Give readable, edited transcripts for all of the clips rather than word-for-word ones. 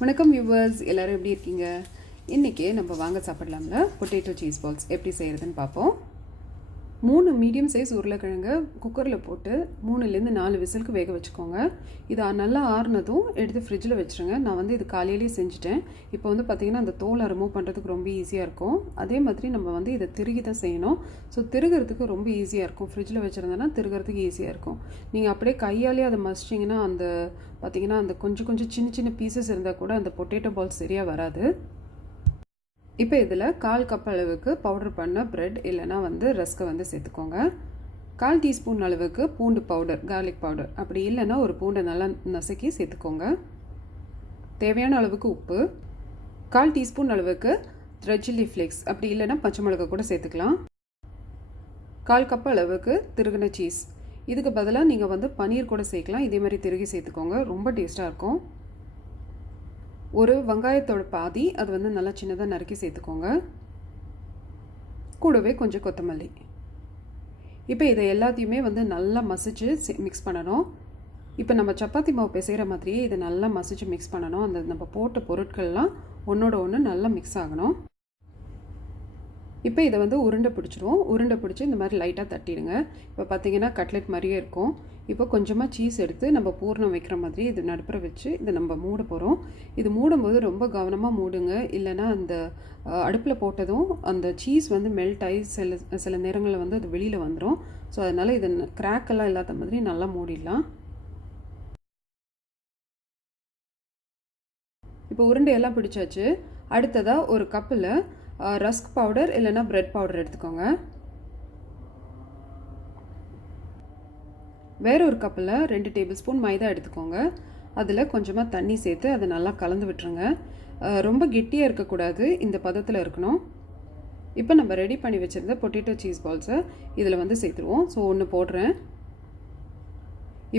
வணக்கம் வியூவர்ஸ், எல்லோரும் எப்படி இருக்கீங்க? இன்றைக்கி நம்ம வாங்க சாப்பிடலாம்ல பொட்டேட்டோ சீஸ் பால்ஸ் எப்படி செய்கிறதுன்னு பார்ப்போம். 3 மீடியம் சைஸ் உருளைக்கிழங்கு குக்கரில் போட்டு 3லேருந்து 4 விசிலுக்கு வேக வச்சுக்கோங்க. இது நல்லா ஆறுனதும் எடுத்து ஃப்ரிட்ஜில் வச்சுருங்க. நான் இது காலையிலேயே செஞ்சுட்டேன். இப்போ பார்த்திங்கன்னா அந்த தோலை ரிமூவ் பண்ணுறதுக்கு ரொம்ப ஈஸியாக இருக்கும். அதே மாதிரி நம்ம இதை திருகி தான் செய்யணும். ஸோ திருகிறதுக்கு ரொம்ப ஈஸியாக இருக்கும். ஃப்ரிட்ஜில் வச்சுருந்தேன்னா திருகிறதுக்கு ஈஸியாக இருக்கும். நீங்கள் அப்படியே கையாலே அதை மசிச்சிங்கன்னா பார்த்திங்கன்னா அந்த கொஞ்சம் கொஞ்சம் சின்ன சின்ன பீசஸ் இருந்தால் கூட அந்த பொட்டேட்டோ பால்ஸ் சரியாக வராது. இப்போ இதில் 1/4 கப் அளவுக்கு பவுடர் பண்ண ப்ரெட் இல்லைனா ரஸ்க்கை சேர்த்துக்கோங்க. 1/4 டீஸ்பூன் அளவுக்கு பூண்டு பவுடர், கார்லிக் பவுடர், அப்படி இல்லைன்னா ஒரு பூண்டை நல்லா நசுக்கி சேர்த்துக்கோங்க. தேவையான அளவுக்கு உப்பு, 1/4 டீஸ்பூன் அளவுக்கு ரெட் சில்லி ஃப்ளேக்ஸ், அப்படி இல்லைன்னா பச்சை மிளகாய் கூட சேர்த்துக்கலாம். 1/4 கப் அளவுக்கு திருகின சீஸ். இதுக்கு பதிலாக நீங்கள் பன்னீர் கூட சேர்க்கலாம். இதே மாதிரி திருகி சேர்த்துக்கோங்க, ரொம்ப டேஸ்ட்டாக இருக்கும். ஒரு வெங்காயத்தோட பாதி, அது நல்லா சின்னதாக நறுக்கி சேர்த்துக்கோங்க. கூடவே கொஞ்சம் கொத்தமல்லி. இப்போ இதை எல்லாத்தையுமே நல்லா மசிச்சு மிக்ஸ் பண்ணணும். இப்போ நம்ம சப்பாத்தி மாவு பிசைகிற மாதிரியே இதை நல்லா மசிச்சு மிக்ஸ் பண்ணணும். அந்த நம்ம போட்ட பொருட்கள்லாம் ஒன்றோட ஒன்று நல்லா மிக்ஸ் ஆகணும். இப்போ இதை உருண்டை பிடிச்சிருவோம். உருண்டை பிடிச்சி இந்த மாதிரி லைட்டாக தட்டிடுங்க. இப்போ பார்த்திங்கன்னா கட்லெட் மாதிரியே இருக்கும். இப்போ கொஞ்சமாக சீஸ் எடுத்து நம்ம பூர்ணம் வைக்கிற மாதிரி இது நடுப்புற வச்சு இதை நம்ம மூட போகிறோம். இது மூடும்போது ரொம்ப கவனமாக மூடுங்க, இல்லைன்னா அந்த அடுப்பில் போட்டதும் அந்த சீஸ் மெல்ட் ஆகி சில நேரங்களில் அது வெளியில் வந்துடும். ஸோ அதனால் இதை கிராக்கெல்லாம் இல்லாத மாதிரி நல்லா மூடிடலாம். இப்போ உருண்டையெல்லாம் பிடிச்சாச்சு. அடுத்ததாக ஒரு கப்பில் ரஸ்க் பவுடர் இல்லைன்னா பிரெட் பவுடர் எடுத்துக்கோங்க. வேற ஒரு கப்பில் 2 டேபிள் ஸ்பூன் மைதா எடுத்துக்கோங்க. அதில் கொஞ்சமாக தண்ணி சேர்த்து அதை நல்லா கலந்து விட்டுருங்க. ரொம்ப கெட்டியாக இருக்கக்கூடாது, இந்த பதத்தில் இருக்கணும். இப்போ நம்ம ரெடி பண்ணி வச்சுருந்த பொட்டேட்டோ சீஸ் பால்ஸை இதில் சேர்த்துருவோம். ஸோ ஒன்று போடுறேன்.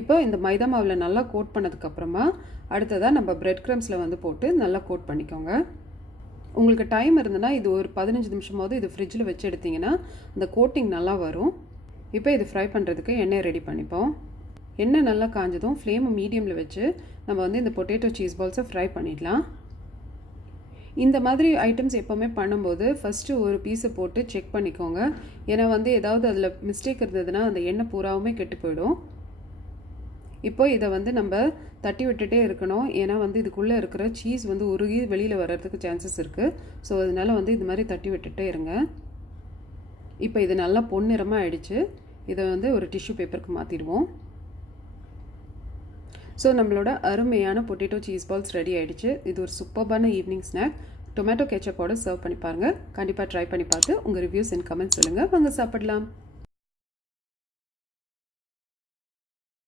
இப்போ இந்த மைதா மாவில் நல்லா கோட் பண்ணதுக்கப்புறமா அடுத்ததாக நம்ம பிரெட் க்ரம்ஸில் போட்டு நல்லா கோட் பண்ணிக்கோங்க. உங்களுக்கு டைம் இருந்ததுன்னா இது ஒரு 15 நிமிஷமாவது இது ஃப்ரிட்ஜில் வச்சு எடுத்திங்கன்னா அந்த கோட்டிங் நல்லா வரும். இப்போ இது ஃப்ரை பண்ணுறதுக்கு எண்ணெய் ரெடி பண்ணிப்போம். எண்ணெய் நல்லா காஞ்சதும் ஃப்ளேமை மீடியமில் வச்சு நம்ம இந்த பொட்டேட்டோ சீஸ் பால்ஸை ஃப்ரை பண்ணிடலாம். இந்த மாதிரி ஐட்டம்ஸ் எப்போவுமே பண்ணும்போது ஃபஸ்ட்டு ஒரு பீஸை போட்டு செக் பண்ணிக்கோங்க. ஏன்னா ஏதாவது அதில் மிஸ்டேக் இருந்ததுன்னா அந்த எண்ணெய் பூராவுமே கெட்டு போயிடும். இப்போ இதை நம்ம தட்டி விட்டுட்டே இருக்கணும். ஏன்னா இதுக்குள்ளே இருக்கிற சீஸ் உருகி வெளியில் வர்றதுக்கு சான்சஸ் இருக்குது. ஸோ அதனால் இது மாதிரி தட்டி விட்டுட்டே இருங்க. இப்போ இது நல்லா பொன்னிறமாக ஆயிடுச்சு. இதை ஒரு டிஷ்யூ பேப்பருக்கு மாற்றிடுவோம். ஸோ நம்மளோட அருமையான பொட்டேட்டோ சீஸ் பால்ஸ் ரெடி ஆகிடுச்சு. இது ஒரு சூப்பர்பான ஈவினிங் ஸ்நாக். டொமேட்டோ கெச்சப்போடு சர்வ் பண்ணி பாருங்கள். கண்டிப்பாக ட்ரை பண்ணி பார்த்து உங்கள் ரிவ்யூஸ் அண்ட் கமெண்ட்ஸ் சொல்லுங்கள். வாங்க சாப்பிடலாம்.